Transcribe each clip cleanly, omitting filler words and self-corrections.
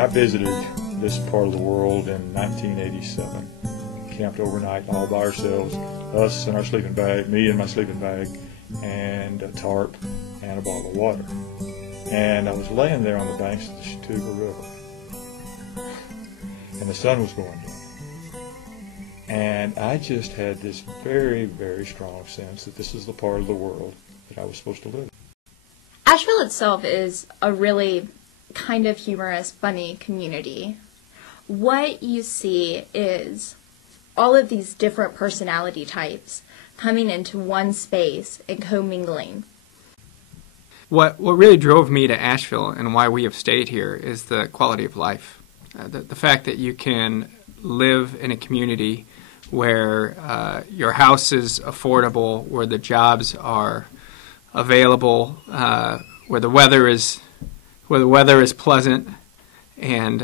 I visited this part of the world in 1987. Camped overnight all by ourselves, us and our sleeping bag, me and my sleeping bag, and a tarp and a bottle of water. And I was laying there on the banks of the Chautauqua River, and the sun was going down. And I just had this very, very strong sense that this is the part of the world that I was supposed to live in. Asheville itself is a really kind of humorous, funny community. What you see is all of these different personality types coming into one space and commingling. What really drove me to Asheville and why we have stayed here is the quality of life. The fact that you can live in a community where your house is affordable, where the jobs are available, where the weather is pleasant, and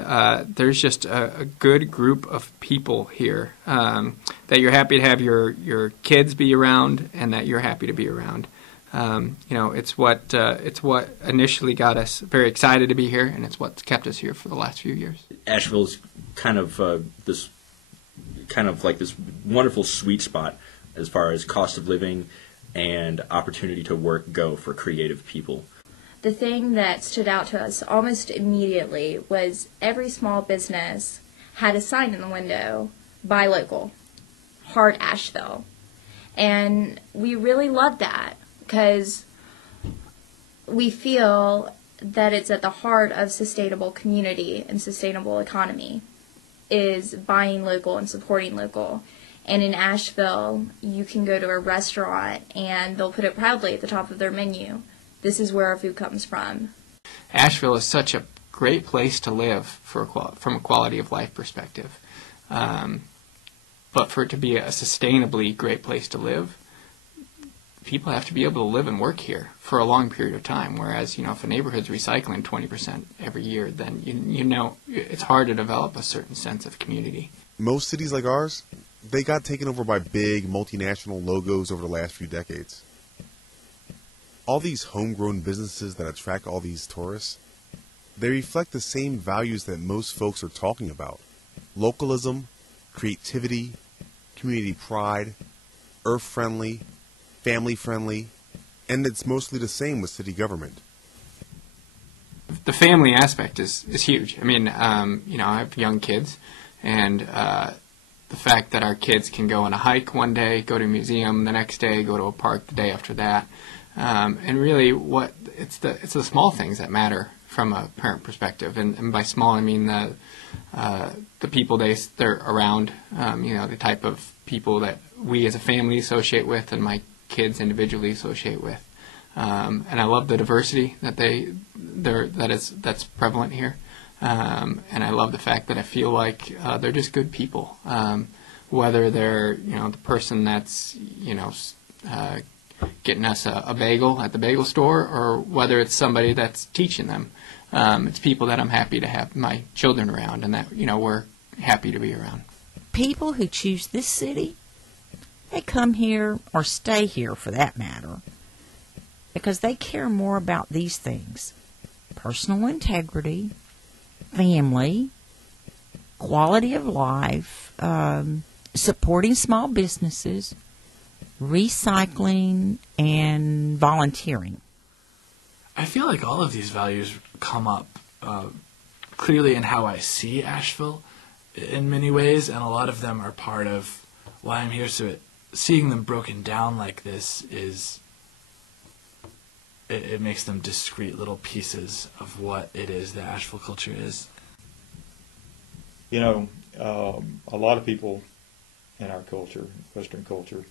there's just a good group of people here that you're happy to have your kids be around, and that you're happy to be around. It's what initially got us very excited to be here, and it's what's kept us here for the last few years. Asheville's kind of this wonderful sweet spot as far as cost of living and opportunity to work go for creative people. The thing that stood out to us almost immediately was every small business had a sign in the window, "Buy local, Heart Asheville." And we really loved that because we feel that it's at the heart of sustainable community and sustainable economy is buying local and supporting local. And in Asheville, you can go to a restaurant and they'll put it proudly at the top of their menu, "This is where our food comes from." Asheville is such a great place to live from a quality of life perspective. But for it to be a sustainably great place to live, people have to be able to live and work here for a long period of time. Whereas, if a neighborhood's recycling 20% every year, then it's hard to develop a certain sense of community. Most cities like ours, they got taken over by big multinational logos over the last few decades. All these homegrown businesses that attract all these tourists, they reflect the same values that most folks are talking about. Localism, creativity, community pride, earth-friendly, family-friendly, and it's mostly the same with city government. The family aspect is huge. I mean, I have young kids, and the fact that our kids can go on a hike one day, go to a museum the next day, go to a park the day after that, and really it's the small things that matter from a parent perspective. And by small, I mean the people they're around, the type of people that we as a family associate with and my kids individually associate with. And I love the diversity that's prevalent here. And I love the fact that I feel like they're just good people. Whether they're the person that's getting us a bagel at the bagel store, or whether it's somebody that's teaching them. It's people that I'm happy to have my children around, and that we're happy to be around. People who choose this city, they come here, or stay here for that matter, because they care more about these things: personal integrity, family, quality of life, supporting small businesses, recycling, and volunteering. I feel like all of these values come up clearly in how I see Asheville in many ways, and a lot of them are part of why I'm here. So seeing them broken down like this it makes them discrete little pieces of what it is that Asheville culture is. A lot of people in our culture, Western culture,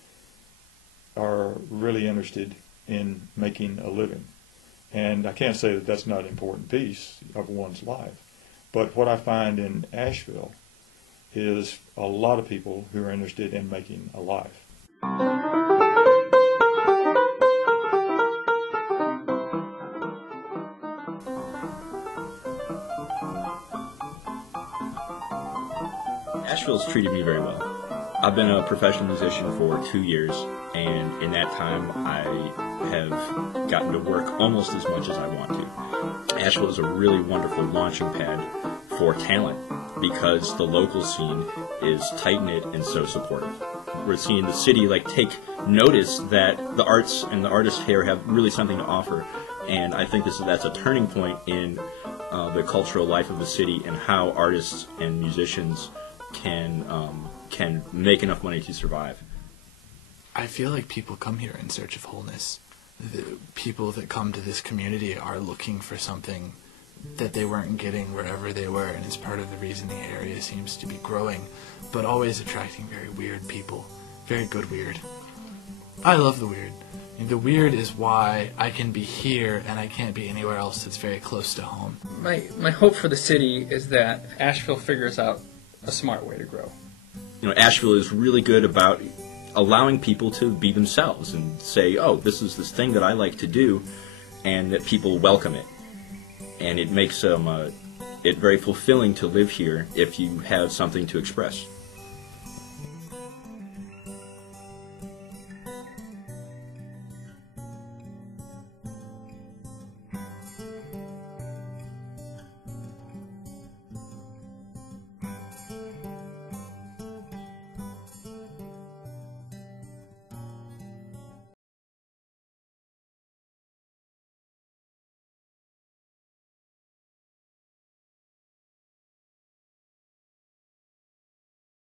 are really interested in making a living. And I can't say that that's not an important piece of one's life. But what I find in Asheville is a lot of people who are interested in making a life. Asheville's treated me very well. I've been a professional musician for 2 years, and in that time I have gotten to work almost as much as I want to. Asheville is a really wonderful launching pad for talent because the local scene is tight-knit and so supportive. We're seeing the city take notice that the arts and the artists here have really something to offer, and I think that's a turning point in the cultural life of the city and how artists and musicians can make enough money to survive. I feel like people come here in search of wholeness. The people that come to this community are looking for something that they weren't getting wherever they were, and it's part of the reason the area seems to be growing, but always attracting very weird people. Very good weird. I love the weird. The weird is why I can be here and I can't be anywhere else that's very close to home. My hope for the city is that Asheville figures out a smart way to grow. Asheville is really good about allowing people to be themselves and say, oh, this is this thing that I like to do, and that people welcome it. And it makes it very fulfilling to live here if you have something to express.